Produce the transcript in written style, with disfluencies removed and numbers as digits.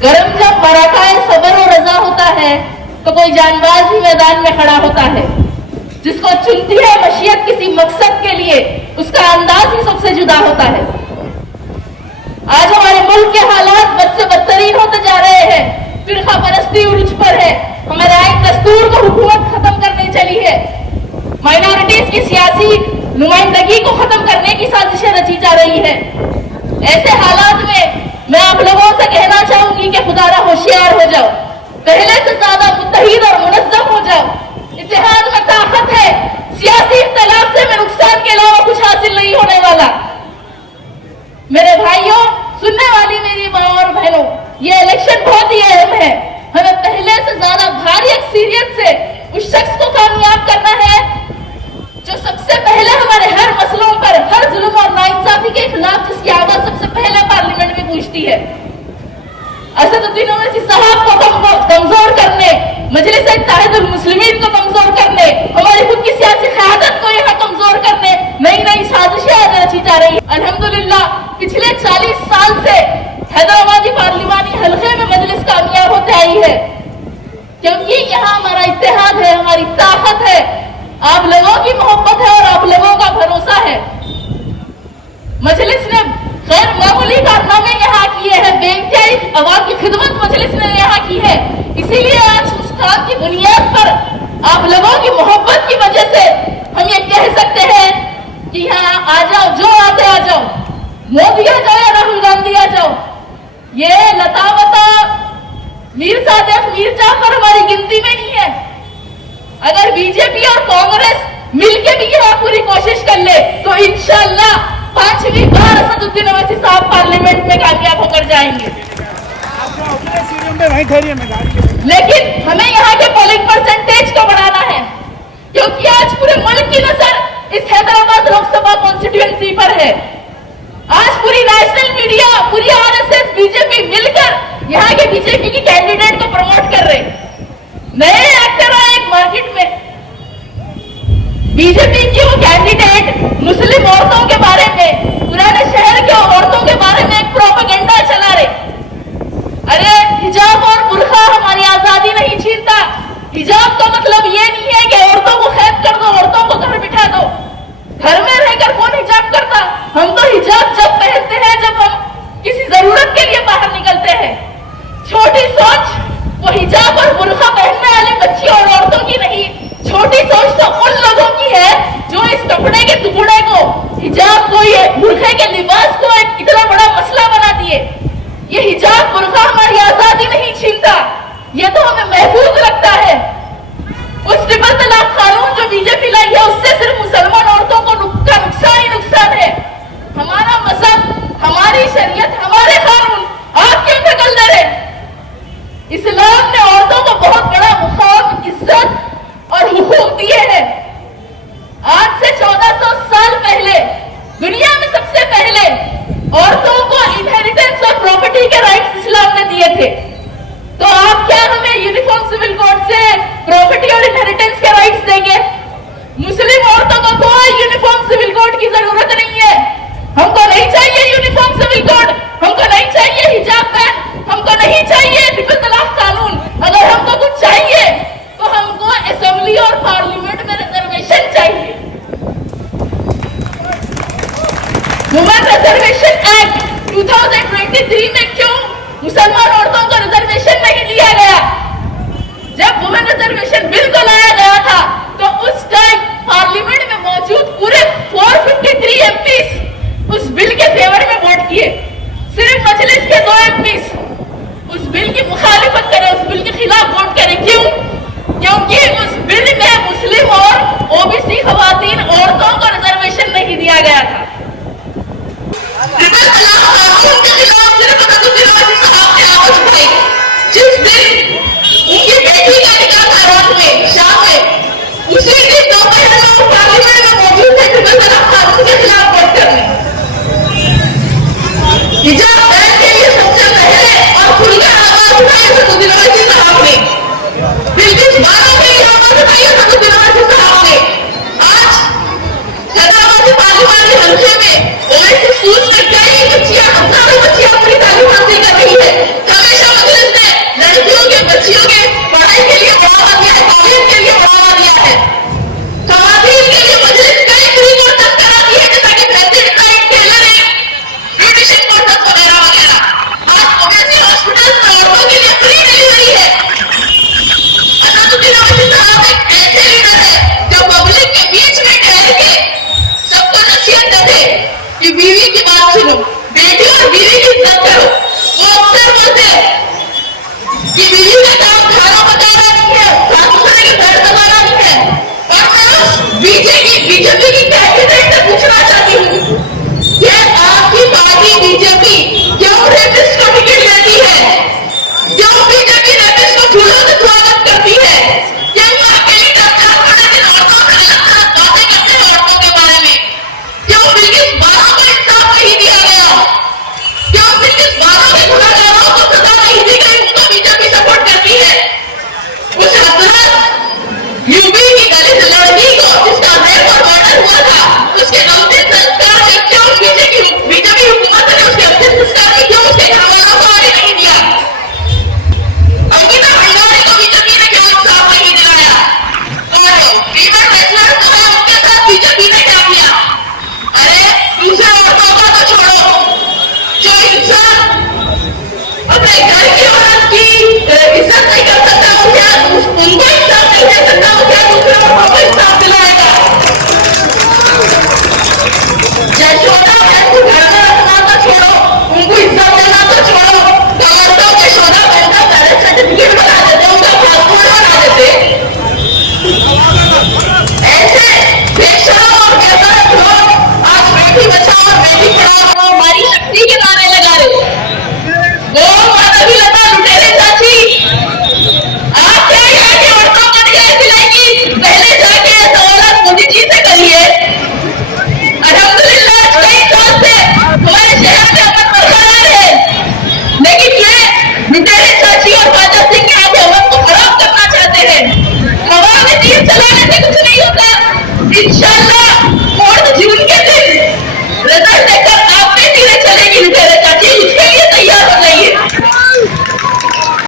गरम जब मराकाए सबर और रजा होता है तो कोई जानबाज भी मैदान में खड़ा होता है। जिसको चुनती है मशीयत किसी मकसद के लिए, उसका अंदाज ही सबसे जुदा होता है। आज हमारे मुल्क के हालात बद से बदतरीन होते जा रहे हैं। फिरका परस्ती उर्ज पर है। हमारे आइन दस्तूर को हुकूमत खत्म करने चली है। माइनॉरिटीज की सियासी नुमाइंदगी को खत्म करने की साजिशें रची जा रही है। ऐसे हालात में मैं आप लोगों से कहना चाहूंगी कि खुदारा होशियार हो जाओ, पहले से ज्यादा मुत्तहिद और मुनज़्ज़म हो जाओ। इत्तेहाद में ताकत है, सियासी इख्तिलाफ से में नुकसान के अलावा कुछ हासिल नहीं होने वाला। मेरे भाइयों, सुनने वाली मेरी माँ और बहनों, ये इलेक्शन बहुत ही अहम है। हमें पहले से ज्यादा भारी अक्सरियत से उस शख्स को कामयाब करना है जो सबसे पहले हमारे हर मसलों पर, हर जुल्म और नाइंसाफी के खिलाफ जिसकी आवाज सबसे पहले पार्लियामेंट में गूंजती है। असदुद्दीन ओवैसी साहब को कमजोर करने, मजलिस इत्तेहादुल मुस्लिमीन को कमजोर करने, हमारी खुद की सियासी क़यादत को यहाँ कमजोर करने नई नई साजिशें आज रची जा रही है। अल्हम्दुलिल्लाह पिछले 40 साल से हैदराबादी पार्लिमानी हल्के में मजलिस कामयाब होते आई है, क्योंकि यहाँ हमारा इत्तेहाद है, हमारी ताकत है, आप लोगों की मोहब्बत है और आप लोगों का भरोसा है। मजलिस ने गैर मामूली कारनामे यहाँ किए हैं, बेइंतहाई अवाम की खिदमत मजलिस ने यहाँ की है। इसीलिए आज उस काम की बुनियाद पर आप लोगों की मोहब्बत की वजह से हम ये कह सकते हैं कि यहाँ आ जाओ, जो आते आ जाओ, मोदी आ जाओ या राहुल गांधी आ जाओ। ये लतावता मीर सादिक मीर जाफर हमारी गिनती में नहीं है। अगर बीजेपी और कांग्रेस मिलके भी यहाँ पूरी कोशिश कर ले तो इंशाअल्लाह 5वीं बार असदुद्दीन ओवैसी साहब पार्लियामेंट में कामयाब होकर जाएंगे। लेकिन हमें यहाँ के पोलिंग परसेंटेज को बढ़ाना है, क्योंकि आज पूरे मुल्क की नजर इस हैदराबाद लोकसभा कॉन्स्टिट्यूएंसी पर है। आज पूरी नेशनल मीडिया, पूरी आरएसएस, बीजेपी मिलकर यहाँ के बीजेपी की कैंडिडेट को प्रमोट कर रहे। नए एक्टर आए एक मार्केट में, बीजेपी की वो कैंडिडेट मुस्लिम औरतों के बारे में, पुराने शहर के औरतों के बारे में एक प्रोपेगेंडा चला रहे। अरे हिजाब और बुर्का हमारी आजादी नहीं छीनता। हिजाब का मतलब ये नहीं है कि औरतों को कैद कर दो, औरतों को घर बिठा दो। घर में रहकर कौन हिजाब करता? हम तो हिजाब जब पहनते हैं जब हम किसी जरूरत के लिए बाहर निकलते हैं। छोटी सोच वो हिजाब और बुर्का पहनने वाली बच्ची और औरतों की नहीं, छोटी सोच तो उन लोगों की है जो इस कपड़े के टुकड़े को, हिजाब को, ये बुर्के के लिबास को एक इतना बड़ा मसला बना दिए। ये हिजाब बुर्का हमारी आजादी नहीं छीनता, ये तो हमें महफूज रखता है। उस ट्रिपल तलाक कानून जो बीजेपी लाई है उससे सिर्फ मुसलमान औरतों को नुकसान ही नुकसान है। हमारा मजहब, हमारी शरीयत, हमारे कानून आप क्यों दखल दे रहे? इस्लाम ने औरतों को बहुत बड़ा मुकाम, इज्जत और हुकूक दिए हैं। आज से 1400 साल पहले दुनिया में सबसे पहले औरतों को इनहेरिटेंस और प्रॉपर्टी के राइट्स इस्लाम ने दिए थे। तो आप क्या हमें यूनिफॉर्म सिविल कोड से प्रॉपर्टी और इनहेरिटेंस के राइट्स देंगे? मुस्लिम औरतों को कोई यूनिफॉर्म सिविल कोड की जरूरत नहीं है। हमको नहीं चाहिए यूनिफॉर्म सिविल कोड, हमको नहीं चाहिए एक घर की औरत की इज्जत नहीं कर सकता, उनको